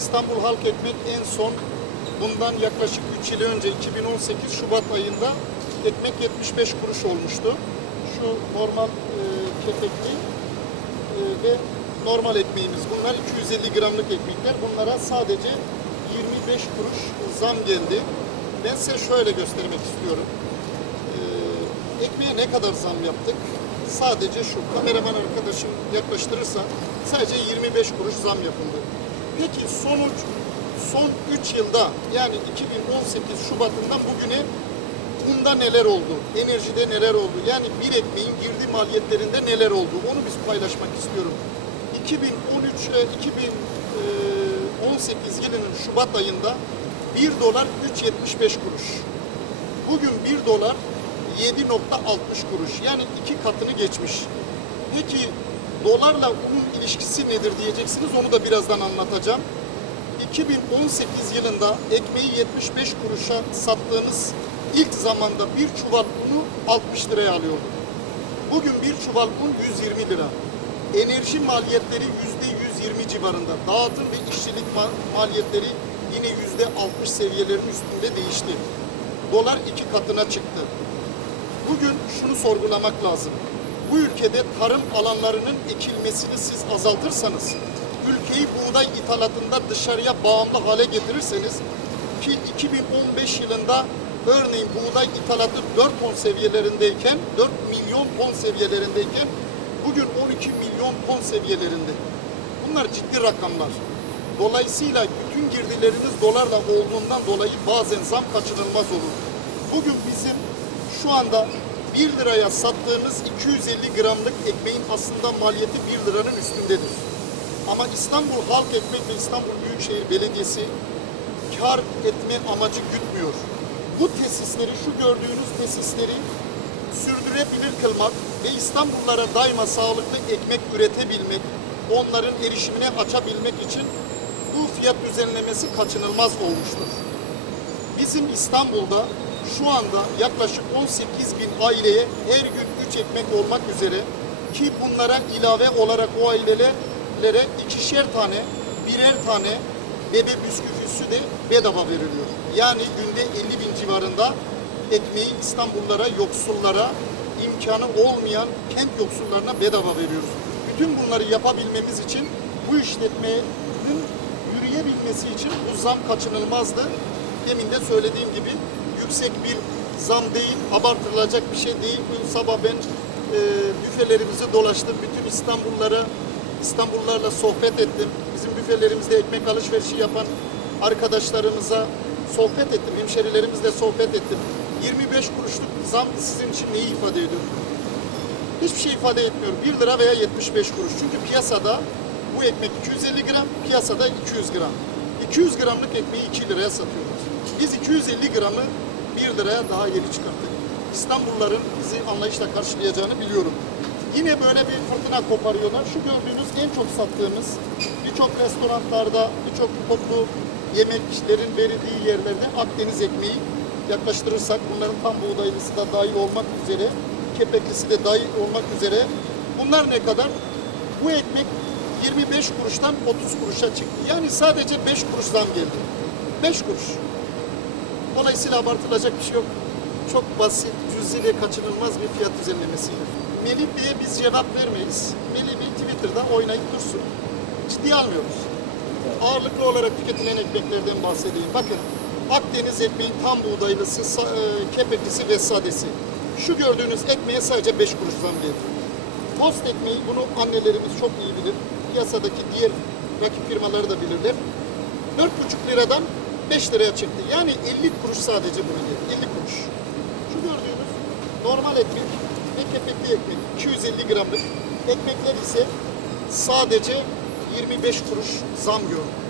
İstanbul Halk Ekmek en son bundan yaklaşık 3 yıl önce 2018 Şubat ayında ekmek 75 kuruş olmuştu. Şu normal e, kepekli e, ve normal ekmeğimiz. Bunlar 250 gramlık ekmekler. Bunlara sadece 25 kuruş zam geldi. Ben size şöyle göstermek istiyorum. Ee, ekmeğe ne kadar zam yaptık? Sadece şu kameraman arkadaşım yaklaştırırsa sadece 25 kuruş zam yapıldı. Peki sonuç son 3 yılda yani 2018 Şubat'ından bugüne bunda neler oldu? Enerjide neler oldu? Yani bir ekmeğin girdi maliyetlerinde neler oldu? Onu biz paylaşmak istiyorum. 2013 e, 2018 yılının Şubat ayında 1 dolar 3.75 kuruş. Bugün 1 dolar 7.60 kuruş. Yani iki katını geçmiş. Peki dolarla unun ilişkisi nedir diyeceksiniz. Onu da birazdan anlatacağım. 2018 yılında ekmeği 75 kuruşa sattığımız ilk zamanda bir çuval unu 60 liraya alıyorduk. Bugün bir çuval un 120 lira. Enerji maliyetleri %120 civarında. Dağıtım ve işçilik ma- maliyetleri yine %60 seviyelerin üstünde değişti. Dolar iki katına çıktı. Bugün şunu sorgulamak lazım. Bu ülkede tarım alanlarının ekilmesini siz azaltırsanız, ülkeyi buğday ithalatında dışarıya bağımlı hale getirirseniz ki 2015 yılında örneğin buğday ithalatı 4 ton seviyelerindeyken, 4 milyon ton seviyelerindeyken bugün 12 milyon ton seviyelerinde. Bunlar ciddi rakamlar. Dolayısıyla bütün girdileriniz dolarla olduğundan dolayı bazen zam kaçınılmaz olur. Bugün bizim şu anda 1 liraya sattığımız 250 gramlık ekmeğin aslında maliyeti 1 liranın üstündedir. Ama İstanbul Halk Ekmek ve İstanbul Büyükşehir Belediyesi kar etme amacı gütmüyor. Bu tesisleri, şu gördüğünüz tesisleri sürdürebilir kılmak ve İstanbullulara daima sağlıklı ekmek üretebilmek, onların erişimine açabilmek için bu fiyat düzenlemesi kaçınılmaz olmuştur. Bizim İstanbul'da şu anda yaklaşık 18 bin aileye her gün 3 ekmek olmak üzere ki bunlara ilave olarak o ailelere ikişer tane, birer tane bebe bisküvisi de bedava veriliyor. Yani günde 50 bin civarında ekmeği İstanbullulara, yoksullara, imkanı olmayan kent yoksullarına bedava veriyoruz. Bütün bunları yapabilmemiz için bu işletmenin yürüyebilmesi için bu zam kaçınılmazdı. Demin de söylediğim gibi yüksek bir zam değil, abartılacak bir şey değil. Bu sabah ben e, büfelerimizi dolaştım. Bütün İstanbullara, İstanbullularla sohbet ettim. Bizim büfelerimizde ekmek alışverişi yapan arkadaşlarımıza sohbet ettim. Hemşerilerimizle sohbet ettim. 25 kuruşluk zam sizin için neyi ifade ediyor? Hiçbir şey ifade etmiyor. 1 lira veya 75 kuruş. Çünkü piyasada bu ekmek 250 gram, piyasada 200 gram. 200 gramlık ekmeği 2 liraya satıyoruz. Biz 250 gramı 1 liraya daha yeni çıkarttık. İstanbulluların bizi anlayışla karşılayacağını biliyorum. Yine böyle bir fırtına koparıyorlar. Şu gördüğünüz en çok sattığımız birçok restoranlarda, birçok toplu yemeklerin verildiği yerlerde Akdeniz ekmeği yaklaştırırsak bunların tam buğdaylısı da dahil olmak üzere, kepeklisi de dahil olmak üzere bunlar ne kadar? Bu ekmek 25 kuruştan 30 kuruşa çıktı. Yani sadece 5 kuruş zam geldi. 5 kuruş. Dolayısıyla abartılacak bir şey yok. Çok basit, cüzi ve kaçınılmaz bir fiyat düzenlemesiyle. Melih Bey'e biz cevap vermeyiz. Melih Bey Twitter'da oynayıp dursun. Ciddiye almıyoruz. Ağırlıklı olarak tüketilen ekmeklerden bahsedeyim. Bakın Akdeniz ekmeğin tam buğdaylısı, e, kepeklisi ve sadesi. Şu gördüğünüz ekmeğe sadece 5 kuruş zam geldi. Tost ekmeği bunu annelerimiz çok iyi bilir. Piyasadaki diğer rakip firmaları da bilirler. 4,5 liradan 5 liraya çıktı. Yani 50 kuruş sadece bunu geldi. 50 kuruş. Şu gördüğünüz normal ekmek ve kepekli ekmek 250 gramlık ekmekler ise sadece 25 kuruş zam gördü.